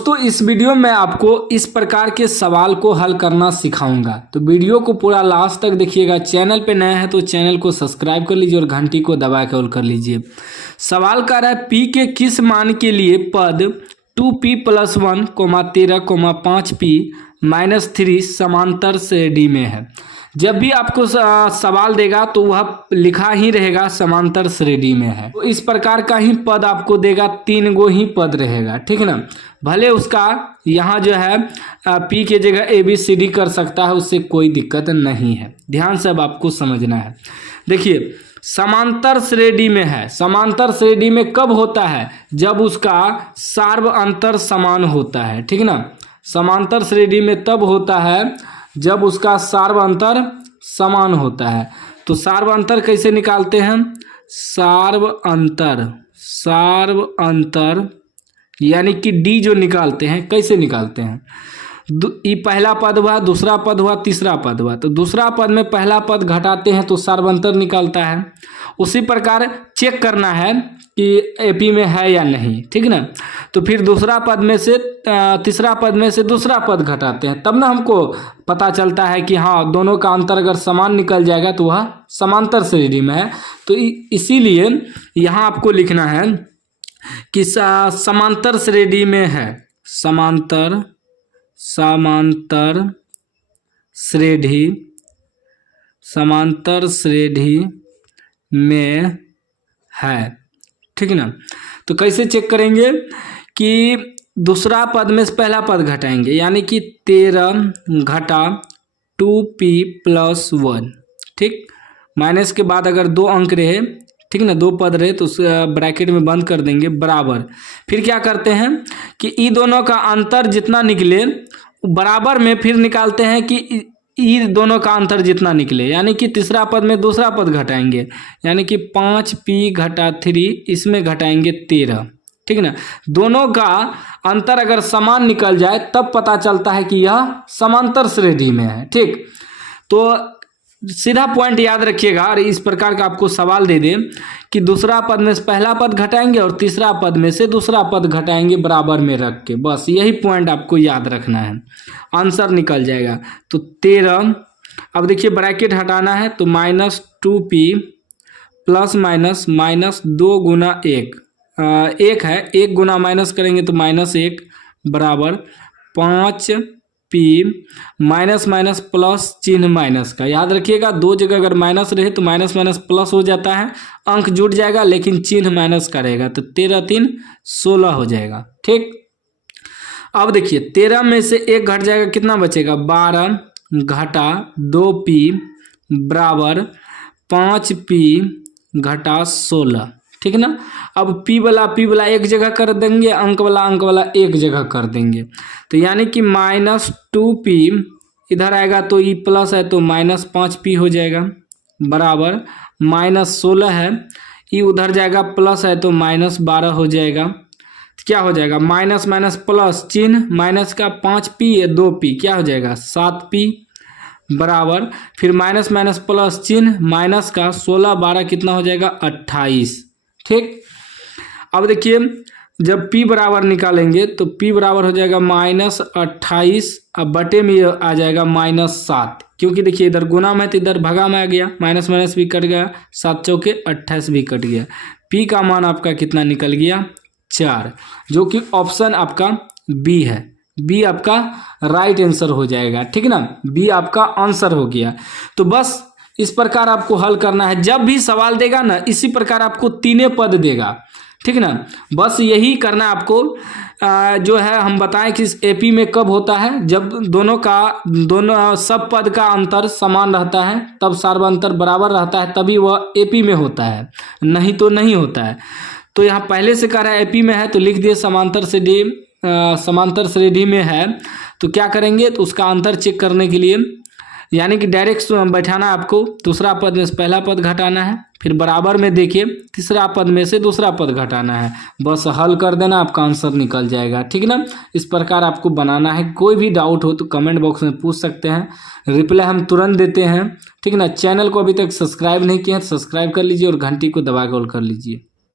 दोस्तों इस वीडियो में आपको इस प्रकार के सवाल को हल करना सिखाऊंगा, तो वीडियो को पूरा लास्ट तक देखिएगा। चैनल पे नया है तो चैनल को सब्सक्राइब कर लीजिए और घंटी को दबा के ऑल कर लीजिए। सवाल कर रहा है p के किस मान के लिए पद 2p + 1, 13, 5p - 3 समांतर श्रेणी में है। जब भी आपको सवाल देगा तो वह लिखा ही रहेगा समांतर श्रेणी में है। तो इस प्रकार का ही पद आपको देगा, 3 गो ही पद रहेगा, ठीक है ना। भले उसका यहाँ जो है p के जगह ABCD कर सकता है, उससे कोई दिक्कत नहीं है। ध्यान से अब आपको समझना है। देखिए समांतर श्रेणी में है। समांतर श्रेणी में कब होता है? जब उसका सार्व अंतर समान होता है, ठीक ना। समांतर श्रेणी में तब होता है जब उसका सार्व अंतर समान होता है। तो सार्व अंतर कैसे निकालते हैं? सार्व अंतर यानी कि D जो निकालते हैं, कैसे निकालते हैं? ये पहला पद हुआ, दूसरा पद हुआ, तीसरा पद हुआ। तो दूसरा पद में पहला पद घटाते हैं तो सार्वंतर निकलता है। उसी प्रकार चेक करना है कि AP में है या नहीं, ठीक ना। तो फिर दूसरा पद में से तीसरा पद में से दूसरा पद घटाते हैं, तब ना हमको पता चलता है कि हाँ दोनों का अंतर अगर समान निकल जाएगा तो वह समांतर श्रेणी में है। तो इसीलिए यहाँ आपको लिखना है कि समांतर श्रेणी में है। समांतर श्रेणी में है, ठीक ना। तो कैसे चेक करेंगे कि दूसरा पद में से पहला पद घटाएंगे, यानी कि 13 घटा 2p + 1, ठीक। माइनस के बाद अगर 2 अंक रहे, ठीक ना, 2 पद रहे तो उस ब्रैकेट में बंद कर देंगे, बराबर। फिर क्या करते हैं कि इन दोनों का अंतर जितना निकले बराबर में फिर निकालते हैं कि इन दोनों का अंतर जितना निकले, यानी कि तीसरा पद में दूसरा पद घटाएंगे, यानी कि 5p - 3 इसमें घटाएंगे 13, ठीक ना। दोनों का अंतर अगर समान निकल जाए तब पता चलता है कि यह समांतर श्रेणी में है, ठीक। तो सीधा पॉइंट याद रखिएगा। और इस प्रकार का आपको सवाल दे दे कि दूसरा पद में से पहला पद घटाएंगे और तीसरा पद में से दूसरा पद घटाएंगे बराबर में रख के, बस यही पॉइंट आपको याद रखना है, आंसर निकल जाएगा। तो 13, अब देखिए ब्रैकेट हटाना है तो -2p ± -2 गुना 1 है, 1 गुना माइनस करेंगे तो -1 बराबर 5p माइनस प्लस चिन्ह माइनस का। याद रखिएगा, 2 जगह अगर माइनस रहे तो माइनस प्लस हो जाता है, अंक जुड़ जाएगा लेकिन चिन्ह माइनस का रहेगा। तो 13 3 16 हो जाएगा, ठीक। अब देखिए 13 में से 1 घट जाएगा, कितना बचेगा? 12 घटा 2p बराबर 5p घटा 16, ठीक ना। अब p वाला एक जगह कर देंगे, अंक वाला एक जगह कर देंगे। तो यानी कि -2p इधर आएगा तो ये प्लस है तो -5p हो जाएगा, बराबर -16 है, ये उधर जाएगा प्लस है तो -12 हो जाएगा। तो क्या हो जाएगा? माइनस प्लस चिन्ह माइनस का 5p 2p क्या हो जाएगा? 7p बराबर फिर माइनस प्लस चिन्ह माइनस का 16 12 कितना हो जाएगा? 28, ठीक। अब देखिए जब p बराबर निकालेंगे तो p बराबर हो जाएगा -28, अब बटे में आ जाएगा -7, क्योंकि देखिए इधर गुना में तो इधर भगा में आ गया, माइनस भी कट गया, 7 चौके 28 भी कट गया। p का मान आपका कितना निकल गया? 4, जो कि ऑप्शन आपका B है। B आपका राइट आंसर हो जाएगा, ठीक ना। B आपका आंसर हो गया। तो बस इस प्रकार आपको हल करना है। जब भी सवाल देगा ना इसी प्रकार आपको 3 पद देगा, ठीक ना। बस यही करना है आपको। जो है हम बताएं कि AP में कब होता है? जब दोनों सब पद का अंतर समान रहता है, तब सार्वंतर बराबर रहता है, तभी वह AP में होता है, नहीं तो नहीं होता है। तो यहाँ पहले से कह रहा है AP में है तो लिख दिए समांतर श्रेणी में है। तो क्या करेंगे? तो उसका अंतर चेक करने के लिए यानी कि डायरेक्ट बैठाना है आपको, दूसरा पद में से पहला पद घटाना है, फिर बराबर में देखिए तीसरा पद में से दूसरा पद घटाना है, बस हल कर देना, आपका आंसर निकल जाएगा, ठीक ना। इस प्रकार आपको बनाना है। कोई भी डाउट हो तो कमेंट बॉक्स में पूछ सकते हैं, रिप्लाई हम तुरंत देते हैं, ठीक ना। चैनल को अभी तक सब्सक्राइब नहीं किया है, सब्सक्राइब कर लीजिए और घंटी को दबा के ऑल कर लीजिए।